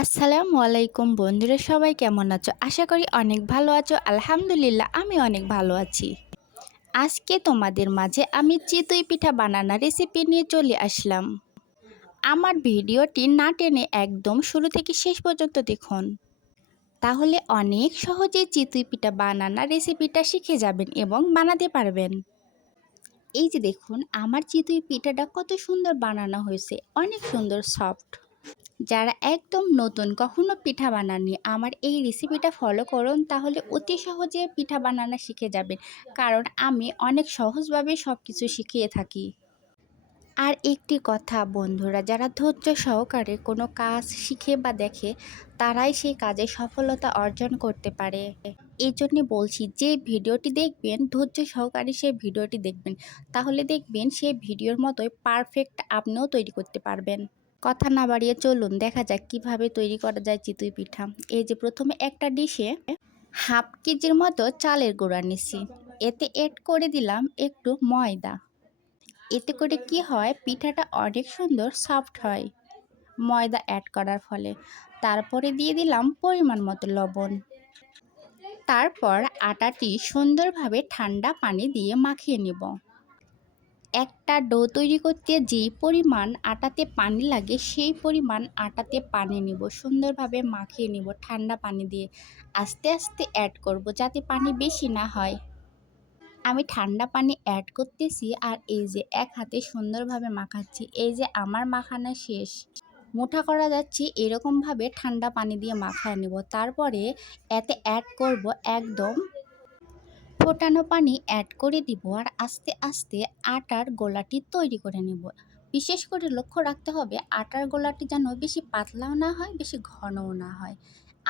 আসসালামু আলাইকুম বন্ধুরা, সবাই কেমন আছো? আশা করি অনেক ভালো আছো। আলহামদুলিল্লাহ, আমি অনেক ভালো আছি। আজকে তোমাদের মাঝে আমি চিতই পিঠা বানানোর রেসিপি নিয়ে চলে আসলাম। আমার ভিডিওটি না টেনে একদম শুরু থেকে শেষ পর্যন্ত দেখুন, তাহলে অনেক সহজেই চিতই পিঠা বানানোর রেসিপিটা শিখে যাবেন এবং বানাতে পারবেন। এই যে দেখুন, আমার চিতই পিঠাটা কত সুন্দর বানানো হয়েছে, অনেক সুন্দর সফট। যারা একদম নতুন, কখনো পিঠা বানাননি, আমার এই রেসিপিটা ফলো করুন, তাহলে অতি সহজে পিঠা বানানো শিখে যাবেন। কারণ আমি অনেক সহজভাবে সব কিছু শিখিয়ে থাকি। আর একটি কথা বন্ধুরা, যারা ধৈর্য সহকারে কোনো কাজ শিখে বা দেখে, তারাই সেই কাজে সফলতা অর্জন করতে পারে। এই জন্যে বলছি, যে ভিডিওটি দেখবেন ধৈর্য সহকারে সেই ভিডিওটি দেখবেন, তাহলে দেখবেন সেই ভিডিওর মতোই পারফেক্ট আপনিও তৈরি করতে পারবেন। কথা না বাড়িয়ে চলুন দেখা যাক কিভাবে তৈরি করা যায় চিতই পিঠা। এই যে প্রথমে একটা ডিশে হাফ কেজির মতো চালের গুঁড়া নিছি। এতে অ্যাড করে দিলাম একটু ময়দা। এতে করে কি হয়, পিঠাটা অনেক সুন্দর সফট হয় ময়দা অ্যাড করার ফলে। তারপরে দিয়ে দিলাম পরিমাণ মতো লবণ। তারপর আটাটি সুন্দরভাবে ঠান্ডা পানি দিয়ে মাখিয়ে নেব। একটা ডো তৈরি করতে যে পরিমাণ আটাতে পানি লাগে, সেই পরিমাণ আটাতে পানি নিব, সুন্দরভাবে মাখিয়ে নিব ঠান্ডা পানি দিয়ে। আস্তে আস্তে অ্যাড করব যাতে পানি বেশি না হয়। আমি ঠান্ডা পানি অ্যাড করতেছি আর এই যে এক হাতে সুন্দরভাবে মাখাচ্ছি। এই যে আমার মাখানো শেষ, মুঠা করা যাচ্ছে এরকমভাবে ঠান্ডা পানি দিয়ে মাখায় নেব। তারপরে এতে অ্যাড করব একদম ফোটানো পানি অ্যাড করে দিব আর আস্তে আস্তে আটার গোলাটি তৈরি করে নেব। বিশেষ করে লক্ষ্য রাখতে হবে আটার গোলাটি যেন বেশি পাতলাও না হয়, বেশি ঘনও না হয়।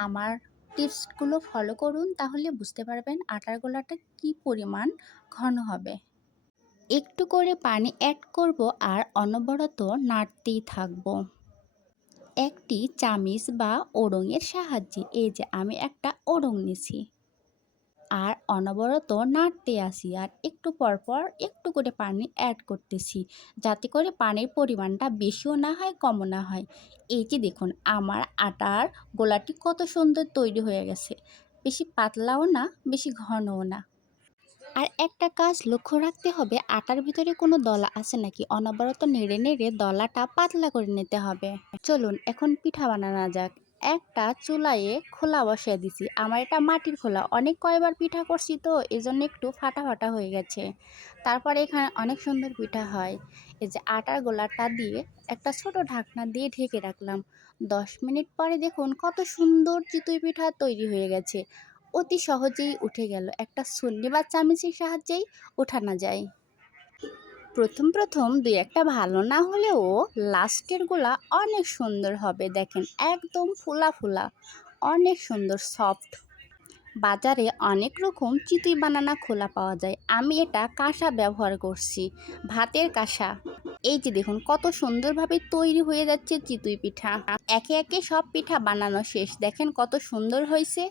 আমার টিপসগুলো ফলো করুন, তাহলে বুঝতে পারবেন আটার গোলাটা কি পরিমাণ ঘন হবে। একটু করে পানি অ্যাড করব আর অনবরত নাড়তেই থাকবো একটি চামিচ বা ওড়ঙের সাহায্যে। এই যে আমি একটা ওড়ং নিছি আর অনবরত নাড়তে আসি আর একটু পরপর একটু করে পানি অ্যাড করতেছি, যাতে করে পানির পরিমাণটা বেশিও না হয় কমও না হয়। এই যে দেখুন, আমার আটার গোলাটি কত সুন্দর তৈরি হয়ে গেছে, বেশি পাতলাও না, বেশি ঘনও না। আর একটা কাজ লক্ষ্য রাখতে হবে, আটার ভিতরে কোনো দলা আছে নাকি, অনবরত নেড়ে নেড়ে দলাটা পাতলা করে নিতে হবে। চলুন এখন পিঠা বানানো যাক। একটা চুলায়ে খোলা বসিয়ে দিছি। আমার এটা মাটির খোলা, অনেক কয়বার পিঠা করছি তো এজন্য একটু ফাটা ফাটা হয়ে গেছে। তারপরে এখানে অনেক সুন্দর পিঠা হয়। এই যে আটার গোলাটা দিয়ে একটা ছোট ঢাকনা দিয়ে ঢেকে রাখলাম। 10 মিনিট পরে দেখুন কত সুন্দর চিতই পিঠা তৈরি হয়ে গেছে। অতি সহজেই উঠে গেল, একটা ছুরি বা চামচের সাহায্যেই ওঠানো যায়। প্রথম প্রথম দুই একটা ভালো না হলেও লাস্টের গুলা অনেক সুন্দর হবে। দেখেন একদম ফুলা ফুলা, অনেক সুন্দর সফট। বাজারে অনেক রকম চিতই বানানা খোলা পাওয়া যায়, আমি এটা কাঁসা ব্যবহার করছি, ভাতের কাঁসা। এই যে দেখুন কত সুন্দরভাবে তৈরি হয়ে যাচ্ছে চিতই পিঠা। একে একে সব পিঠা বানানো শেষ, দেখেন কত সুন্দর হয়েছে।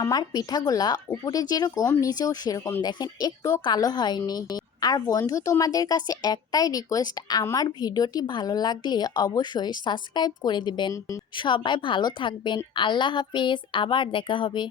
আমার পিঠাগুলা উপরে যেরকম নিচেও সেরকম, দেখেন একটুও কালো হয়নি। আর বন্ধু, তোমাদের কাছে একটাই রিকোয়েস্ট, আমার ভিডিওটি ভালো লাগলে অবশ্যই সাবস্ক্রাইব করে দিবেন। সবাই ভালো থাকবেন, আল্লাহ হাফেজ, আবার দেখা হবে।